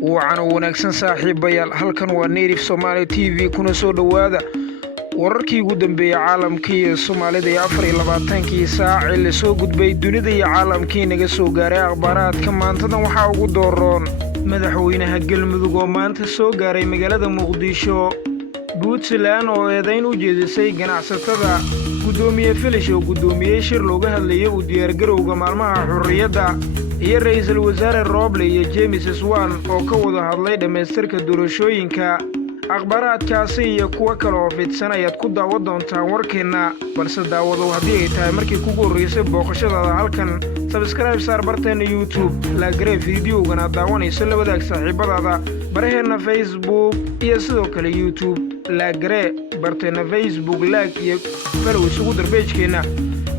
wacan wanaagsan saaxiibayaal halkan waa Native Somali TV kuna soo dhawaada wararkii ugu dambeeyay caalamka iyo Soomaalida ee 24 saac ee la soo gudbay dunida iyo caalamkii naga soo gaaray akhbaaraadka maantadan waxa ugu dooroon madaxweynaha Galmudug oo maanta soo gaaray magaalada Muqdisho Puntland oo eedayn u jeedisay ganacsatada gudoomiye Filish oo gudoomiye shir looga hadlayay u diyaar garowga maalmaha xurriyadda iyo ra'iisul wasaare Roble iyo James Swan oo ka wada hadlay dhameystirka doorashooyinka akhbaaraadkaasi iyo kuwa kale oo fidsan ayaad ku daawan doontaan warkeena balse daawado haddii ay tahay markii kugu horreysay booqashadaada halkan subscribe saar barteena YouTube la garee fiidiyowgana daawanayso la wadaag saaxiibadaada baraheena Facebook iyo sidoo kale YouTube la garee barteena Facebook like iyo follow isugu dar page-keena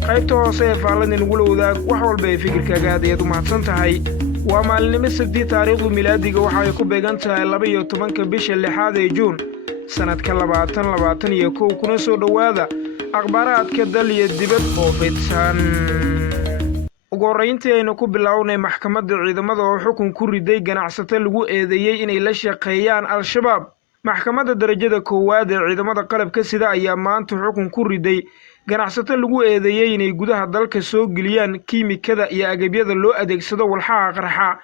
qaybta hoose ee faaladii nagula wadaag wax walba ee fikirkaaga ayaad u mahadsan tahay waa maalinimo sabti taariikhdu milaadiga waxa ay ku beegan tahay 12 bisha 6 ee Juun sanadka 2021 kuna soo dhawaada akhbaaraadka dal iyo dibad oo fidsan ugu horreyntii aynu ku bilownay maxkamadda ciidamada oo xukun ku riday ganacsato lagu eedeeyay inay la shaqeeyaan al-shabaab maxkamadda darajada koowaad ee ciidamada qalabka sida ayaa maanta xukun ku riday ganacsato lagu eedeeyay inay gudaha dalka soo geliyaan kiimikada iyo agabyada loo adeegsado walxaha qarxa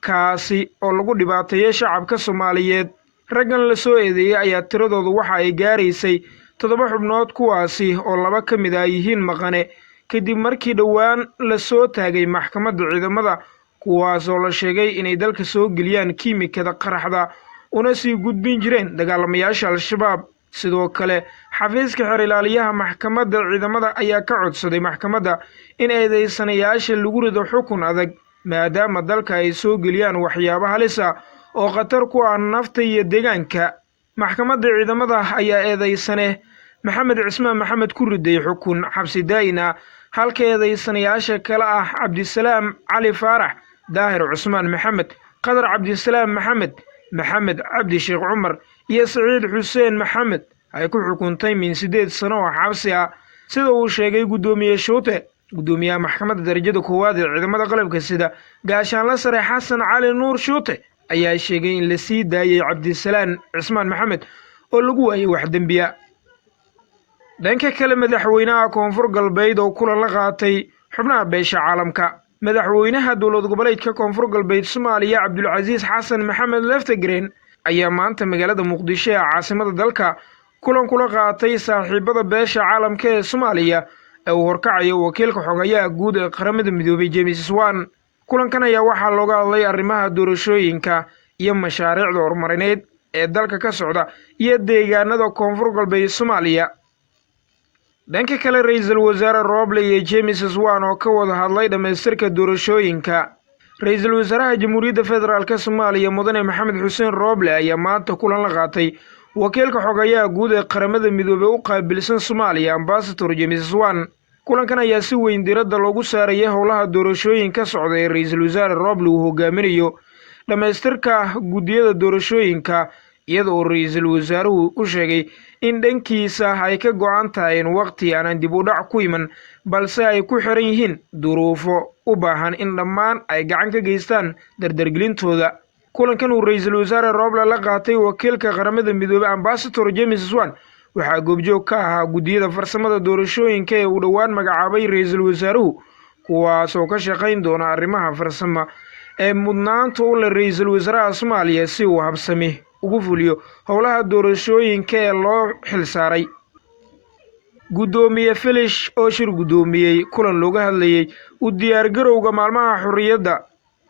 kaasi oo lagu dhibaateeyay shacabka Soomaaliyeed raggan la soo eedeeyay ayaa tiradoodu waxa ay gaaraysay 7 xubnood kuwaasi oo 2 ka mid ah yihiin maqane kadib markii dhawaan la soo taagay maxkamadda ciidamada kuwaas oo la sheegay inay dalka soo geliyaan kiimikada qarxda una sii gudbin jireen dagaalamayaasha al-shabaab sidoo kale xafiiska xeer ilaaliyaha maxkamadda ciidamada ayaa ka codsaday maxkamadda in eedeysanayaasha lagu rido xukun adag maadaama dalka ay soo geliyaan waxyaabo halis ah oo khatar ku ah nafta iyo deegaanka maxkamadda ciidamada ayaa eedeysane maxamed cismaan maxamed ku riday xukun xabsi daa'in ah halka eedeysanayaasha kale ah cabdisalaam cali faarax daahir cusmaan maxamed qadar cabdisalaam maxamed cabdi sheekh cumar iyo Saciid Xuseen Maxamed ay ku xukuntay min 8 sano oo xabsi ah sida uu sheegay gudoomiye Shoote gudoomiyaha maxkamadda darajada koowaad ee ciidamada qalabka sida gaashaanle sare Xasan Cali Nuur Shoote ayaa sheegay in la sii daayay Cabdisalaam Cismaan Maxamed oo lagu waayay wax dambiya dhanka kale madaxweynaha Koonfur Galbeed oo kulan la qaatay xubnaha beesha caalamka madaxweynaha dowlad goboleedka Koonfur Galbeed Soomaaliya Cabdulcasiis Xasan Maxamed Laftagreen ayaa maanta magaalada Muqdisho ee caasimada dalka kulan kula qaatay saaxiibada beesha caalamka ee Soomaaliya ee uu horkacayo wakiilka xogayaha guud ee qaramada midoobay James Swan kulankan ayaa waxaa looga hadlay arrimaha doorashooyinka iyo mashaariicda horumarineed ee dalka ka socda iyo deegaanada Koonfur Galbeed Soomaaliya dhanka kale ra'iisul wasaare Roble iyo James Swan oo ka wada hadlay dhameystirka doorashooyinka ra'iisul wasaaraha Jamhuuriyadda Federaalka Soomaaliya Mudane Maxamed Xuseen Roble ayaa maanta kulan la qaatay wakiilka xogayaha guud ee qaramada midoobay u qaabilsan Soomaaliya Ambassador James Swan kulankan ayaa si weyn diiradda loogu saarayay howlaha doorashooyinka socda ee ra'iisul wasaare Roble uu hogaaminayo dhameystirka gudiyada doorashooyinka iyadoo uu ra'iisul wasaaruhu u sheegay in dhankiisa ay ka go'an tahay in waqti aan dib u dhac ku iman balse ay ku xiran yihiin duruufo u baahan in dhammaan ay gacan ka geystaan dardargelintooda kulankan uu ra'iisul wasaare Roble la qaatay wakiilka qaramada midoobay Ambassador James Swan waxaa goobjoog ka ahaa gudiyada farsamada doorashooyinka ee uu dhawaan magacaabay ra'iisul wasaaruhu kuwaas oo ka shaqayn doona arrimaha farsamo ee mudnaanta u leh ra'iisul wasaaraha Soomaaliya si uu habsami ugu fuliyo howlaha doorashooyinka ee loo xilsaaray gudoomiye Filish oo shir gudoomiyay kulan looga hadlayay u diyaar garowga maalmaha xurriyadda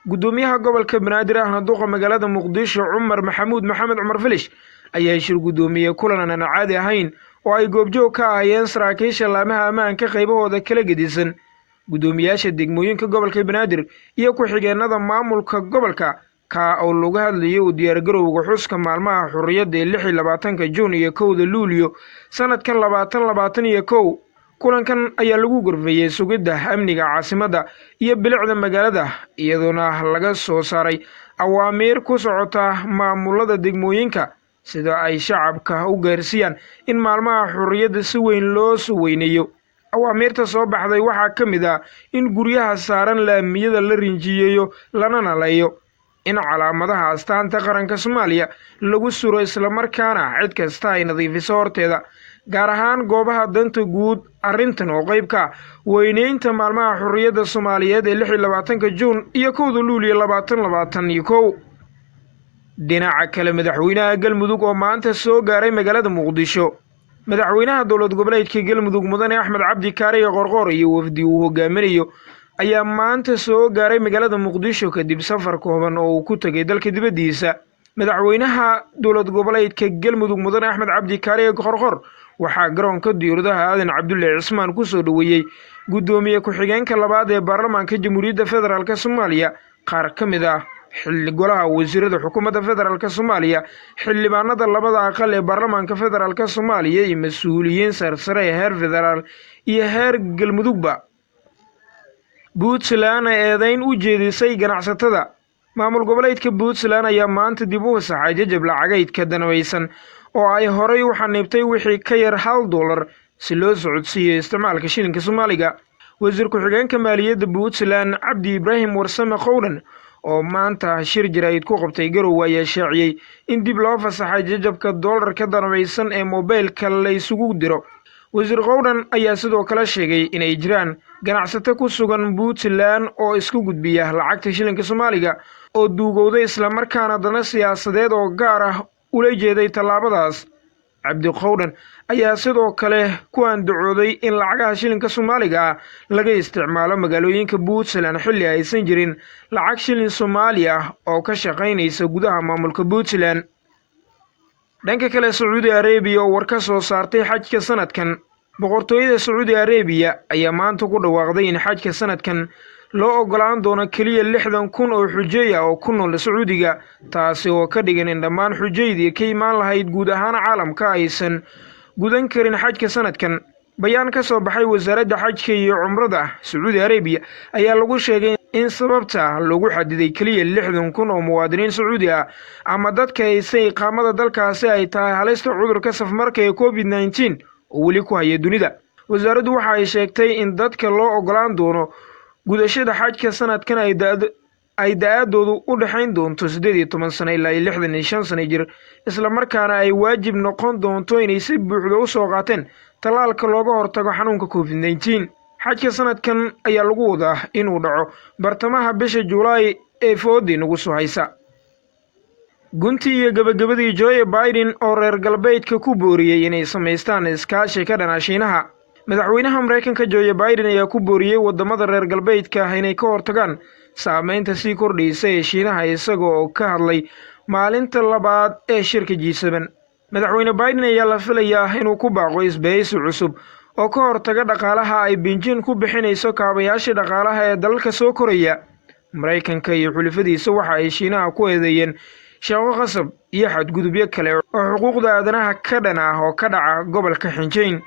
gudoomiyaha gobolka Banaadir ahna duqa magaalada Muqdisho Cumar Maxamuud Maxamed Cumar Filish ayaa shir gudoomiyay kulan aan caadi ahayn oo ay goobjoog ka ahaayeen saraakiisha laamaha ammaanka qaybahooda kala gedisan gudoomiyaasha degmooyinka gobolka Banaadir iyo ku xigeenada maamulka gobolka ka oo looga hadlayay u diyaar garowga xuska maalmaha xurriyadda ee 26 Juun iyo 1 Luulyo sanadkan 2021 kulankan ayaa lagu gorfeeyay sugidda amniga caasimada iyo bilicda magaalada iyadoona laga soo saaray awaamiir ku socota maamulada degmooyinka sida ay shacabka u gaarsiiyaan in maalmaha xurriyadda si weyn loo soo weyneeyo awaamiirta soo baxday waxaa ka mid ah in guryaha saaran laamiyada la rinjiyeeyo lana naleeyo in calaamadaha astaanta qaranka Soomaaliya lagu suro isla markaana cid kasta ay nadiifiso horteeda, gaar ahaan goobaha danta guud. Arrintan oo qayb ka weyneynta maalmaha xurriyadda Soomaaliyeed ee 26 Juun iyo 1 Luulyo 2021. dhinaca kale, madaxweynaha Galmudug oo maanta soo gaaray magaalada Muqdisho. madaxweynaha dowlad goboleedka Galmudug Mudane Axmed Cabdi Kaariye Qorqor iyo wafdi uu hogaaminayo ayaa maanta soo gaaray magaalada Muqdisho kadib safar kooban oo uu ku tagay dalka dibadiisa. madaxweynaha dowlad goboleedka Galmudug Mudane Axmed Cabdi Kaariye Qorqor waxaa garoonka diyaaradaha Aadan Cabdulle Cismaan ku soo dhaweeyay gudoomiye ku-xigeenka labaad ee baarlamaanka Jamhuuriyadda Federaalka Soomaaliya, qaar ka mid ah golaha wasiirada xukuumadda federaalka Soomaaliya, xildhibaanada labada aqal ee baarlamaanka federaalka Soomaaliya iyo mas'uuliyiin sarsare ee heer federaal iyo heer Galmudugba. Puntland eedayn u jeedisay ganacsatada. maamul goboleedka Puntland ayaa maanta dib u fasaxay jajab lacageedka danaysan oo ay horay u xaniibtay wixii ka yar $1 si loo socodsiiyo isticmaalka shilinka Soomaaliga. wasiir ku-xigeenka maaliyadda Puntland Cabdi Ibraahim Warsame Qowdhan oo maanta shir jaraa'id ku qabtay Garowe ayaa shaaciyay in dib loo fasaxay jajabka doolarka danaysan ee mobilka la isugu diro. wasiir Qowdhan ayaa sidoo kale sheegay inay jiraan ganacsato ku sugan Puntland oo isku gudbiya lacagta shilinka Soomaaliga oo duugowday isla markaana dana siyaasadeed oo gaar ah ula jeeday tallaabadaas. Cabdi Qowdhan ayaa sidoo kale ku andacooday in lacagaha shilinka Soomaaliga laga isticmaalo magaalooyinka Puntland xilli aysan jirin lacag shilin Soomaali ah oo ka shaqaynaysa gudaha maamulka Puntland. dhanka kale, Sacuudi Arabiya oo war ka soo saartay xajka sanadkan. boqortooyada Sacuudi Arabiya ayaa maanta ku dhawaaqday in xajka sanadkan loo ogolaan doono kaliya 60,000 oo xujeey ah oo ku nool Sacuudiga, taasi oo ka dhigan in dhammaan xujeydii ka imaan lahayd guud ahaan caalamka aysan gudan karin xajka sanadkan. bayaan ka soo baxay wasaaradda xajka iyo cumrada Sacuudi Arabiya ayaa lagu sheegay in sababta lagu xadiday kaliya 60,000 oo muwaadiniin Sacuudi ah ama dadka haystay iqaamada dalkaasi ay tahay halista cudurka safmarka ee COVID-19 oo weli ku haya dunida. wasaaraddu waxa ay sheegtay in dadka loo ogolaan doono gudashada xajka sanadkan ay da'adoodu u dhaxayn doonto 18 sano ilaa 65 sano jir, isla markaana ay waajib noqon doonto inay si buuxda u soo qaateen tallaalka looga hortago xanuunka COVID-19. xajka sanadkan ayaa lagu wadaa inuu dhaco bartamaha bisha Juulaay ee foodi nagu soo haysa. gunti iyo gabagabadii Joe Biden oo reer galbeedka ku booriyay inay samaystaan iskaashi ka dhana Shiinaha. madaxweynaha Mareykanka Joe Biden ayaa ku booriyay wadamada reer galbeedka inay ka hortagaan saameynta sii kordhaysa ee Shiinaha, isagoo ka hadlay maalinta labaad ee shirka G7. madaxweyne Biden ayaa la filayaa inuu ku baaqo isbahaysi cusub oo ka hortaga dhaqaalaha ay Beijing ku bixinayso kaabayaasha dhaqaalaha ee dalalka soo koraya. Mareykanka iyo xulafadiisa waxa ay Shiinaha ku eedeeyeen shaqo qasab iyo xadgudubyo kale oo xuquuqda aadanaha ka dhan ah oo ka dhaca gobolka Xinjiang.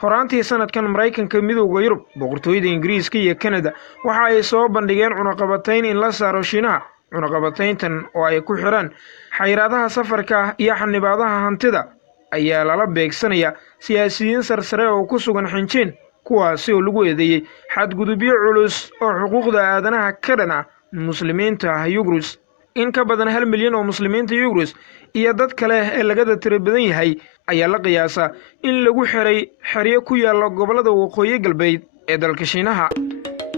horaantii sanadkan, Mareykanka, Midowga Yurub, boqortooyada Ingiriiska iyo Kanada waxa ay soo bandhigeen cunaqabatayn in la saaro Shiinaha. cunaqabatayntan oo ay ku xiraan xayiraadaha safarka iyo xanibaadaha hantida ayaa lala beegsanaya siyaasiyiin sarsare oo ku sugan Xinjiang, kuwaasi oo lagu eedeeyay xadgudubyo culus oo xuquuqda aadanaha ka dhan ah muslimiinta Uyghurs. in ka badan 1 milyan oo muslimiinta Uyghurs iyo dad kale ee laga tiro badan yahay ayaa la qiyaasaa in lagu xiray xeryo ku yaala gobolada waqooyi galbeed ee dalka Shiinaha.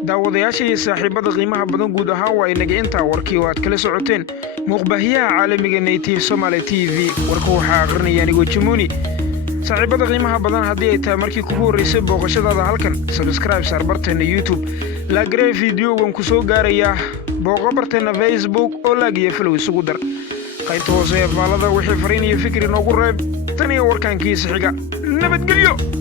daawadayaasha iyo saaxiibada qiimaha badan, guud ahaan waa inaga intaa warkii oo aad kala socoteen muuqbaahiyaha caalamiga Native Somali TV. warka waxaa aqrinaya anigoo Jimuni. saaxiibada qiimaha badan, haddii ay tahay markii kugu horreysay booqashadaada halkan, subscribe saar barteena YouTube, laagare fiidiyogan ku soo gaaraya, booqo barteena Facebook oo laag iyo follow isugu dar. qaybta hoose ee faalada wixii fariin iyo fikir inoogu reeb. tan iyo warkaankiisa xiga, nabadgelyo.